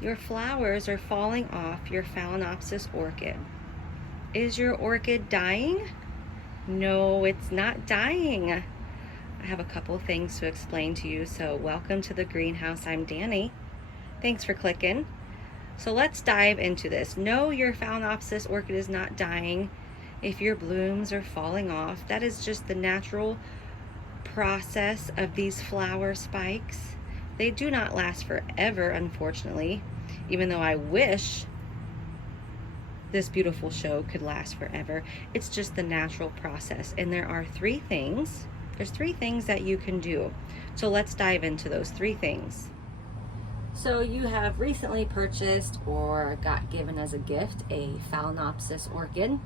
Your flowers are falling off your Phalaenopsis orchid. Is your orchid dying? No, it's not dying. I have a couple things to explain to you, so welcome to the greenhouse. I'm Danny. Thanks for clicking. So let's dive into this. No, your Phalaenopsis orchid is not dying. If your blooms are falling off, that is just the natural process of these flower spikes. They do not last forever, unfortunately, even though I wish this beautiful show could last forever. It's just the natural process. And there are three things. There's three things that you can do. So let's dive into those three things. So you have recently purchased or got given as a gift a Phalaenopsis orchid.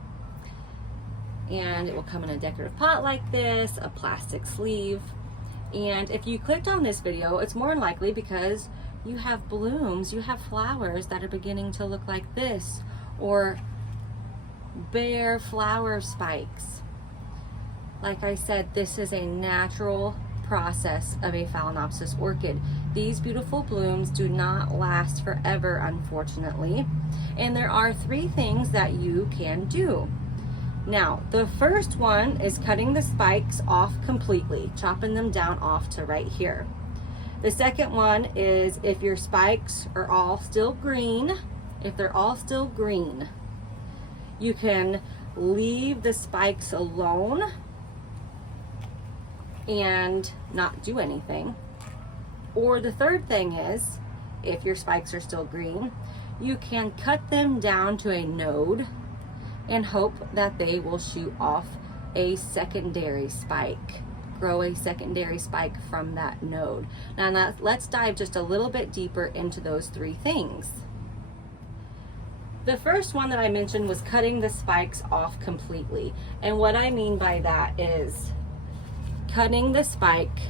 And it will come in a decorative pot like this, a plastic sleeve. And if you clicked on this video, it's more than likely because you have blooms, you have flowers that are beginning to look like this, or bare flower spikes. Like I said, this is a natural process of a Phalaenopsis orchid. These beautiful blooms do not last forever, unfortunately. And there are three things that you can do. Now, the first one is cutting the spikes off completely, chopping them down off to right here. The second one is if your spikes are all still green, if they're all still green, you can leave the spikes alone and not do anything. Or the third thing is, if your spikes are still green, you can cut them down to a node and hope that they will shoot off a secondary spike, grow a secondary spike from that node. Now let's dive just a little bit deeper into those three things. The first one that I mentioned was cutting the spikes off completely. And what I mean by that is cutting the spike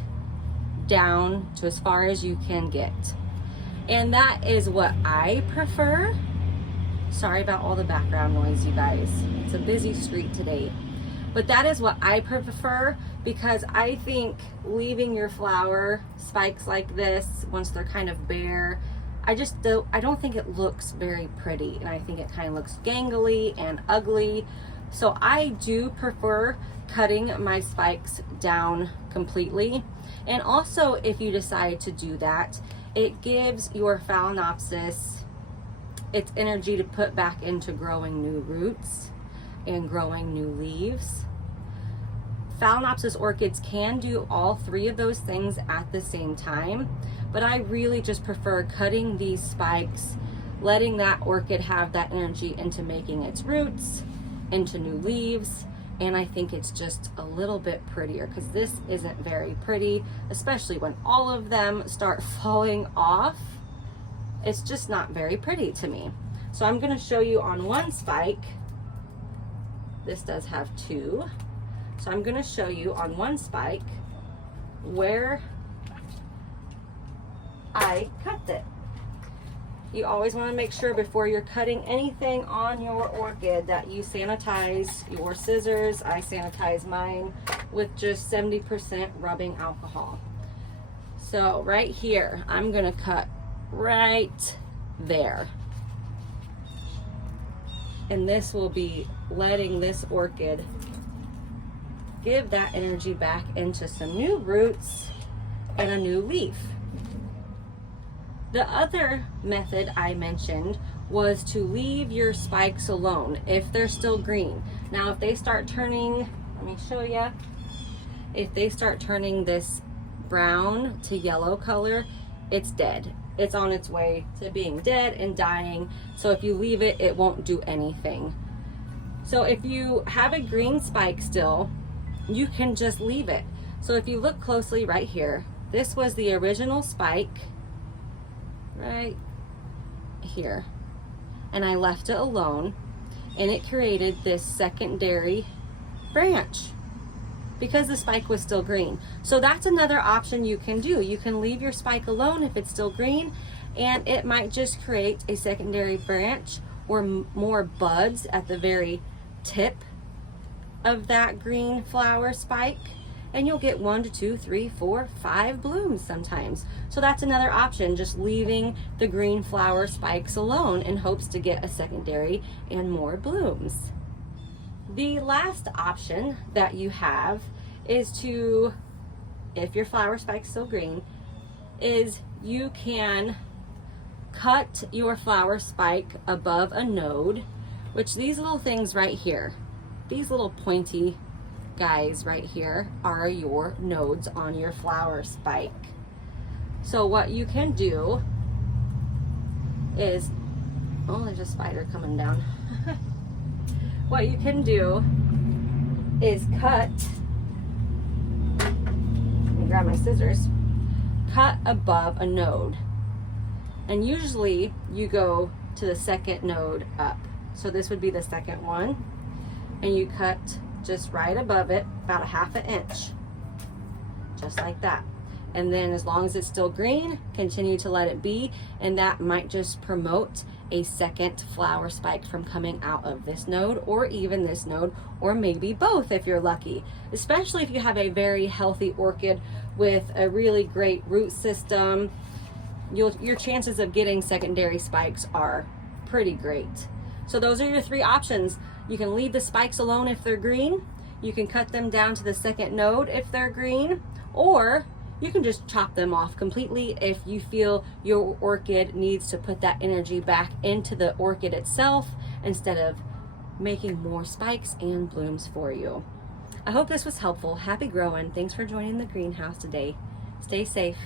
down to as far as you can get. And that is what I prefer. Sorry about all the background noise, you guys. It's a busy street today. But that is what I prefer, because I think leaving your flower spikes like this, once they're kind of bare, I don't think it looks very pretty. And I think it kind of looks gangly and ugly. So I do prefer cutting my spikes down completely. And also, if you decide to do that, it gives your Phalaenopsis its energy to put back into growing new roots and growing new leaves. Phalaenopsis orchids can do all three of those things at the same time, but I really just prefer cutting these spikes, letting that orchid have that energy into making its roots, into new leaves, and I think it's just a little bit prettier, because this isn't very pretty, especially when all of them start falling off. It's just not very pretty to me. So I'm going to show you on one spike. This does have two. So I'm going to show you on one spike where I cut it. You always want to make sure before you're cutting anything on your orchid that you sanitize your scissors. I sanitize mine with just 70% rubbing alcohol. So right here, I'm going to cut right there. And this will be letting this orchid give that energy back into some new roots and a new leaf. The other method I mentioned was to leave your spikes alone if they're still green. Now if they start turning, let me show you, if they start turning this brown to yellow color, it's dead. It's on its way to being dead and dying. So if you leave it, it won't do anything. So if you have a green spike still, you can just leave it. So if you look closely right here, this was the original spike right here. And I left it alone, and it created this secondary branch because the spike was still green. So that's another option you can do. You can leave your spike alone if it's still green, and it might just create a secondary branch or more buds at the very tip of that green flower spike, and you'll get 1 to 2, 3, 4, 5 blooms sometimes. So that's another option, just leaving the green flower spikes alone in hopes to get a secondary and more blooms. The last option that you have is to, if your flower spike's still green, is you can cut your flower spike above a node, which these little things right here, these little pointy guys right here are your nodes on your flower spike. So what you can do is, oh, there's a spider coming down. What you can do is cut, let me grab my scissors, cut above a node. And usually you go to the second node up. So this would be the second one. And you cut just right above it, about a 1/2 inch. Just like that. And then as long as it's still green, continue to let it be. And that might just promote a second flower spike from coming out of this node, or even this node, or maybe both if you're lucky. Especially if you have a very healthy orchid with a really great root system, your chances of getting secondary spikes are pretty great. So those are your 3 options. You can leave the spikes alone if they're green, you can cut them down to the second node if they're green, or you can just chop them off completely if you feel your orchid needs to put that energy back into the orchid itself instead of making more spikes and blooms for you. I hope this was helpful. Happy growing. Thanks for joining the greenhouse today. Stay safe.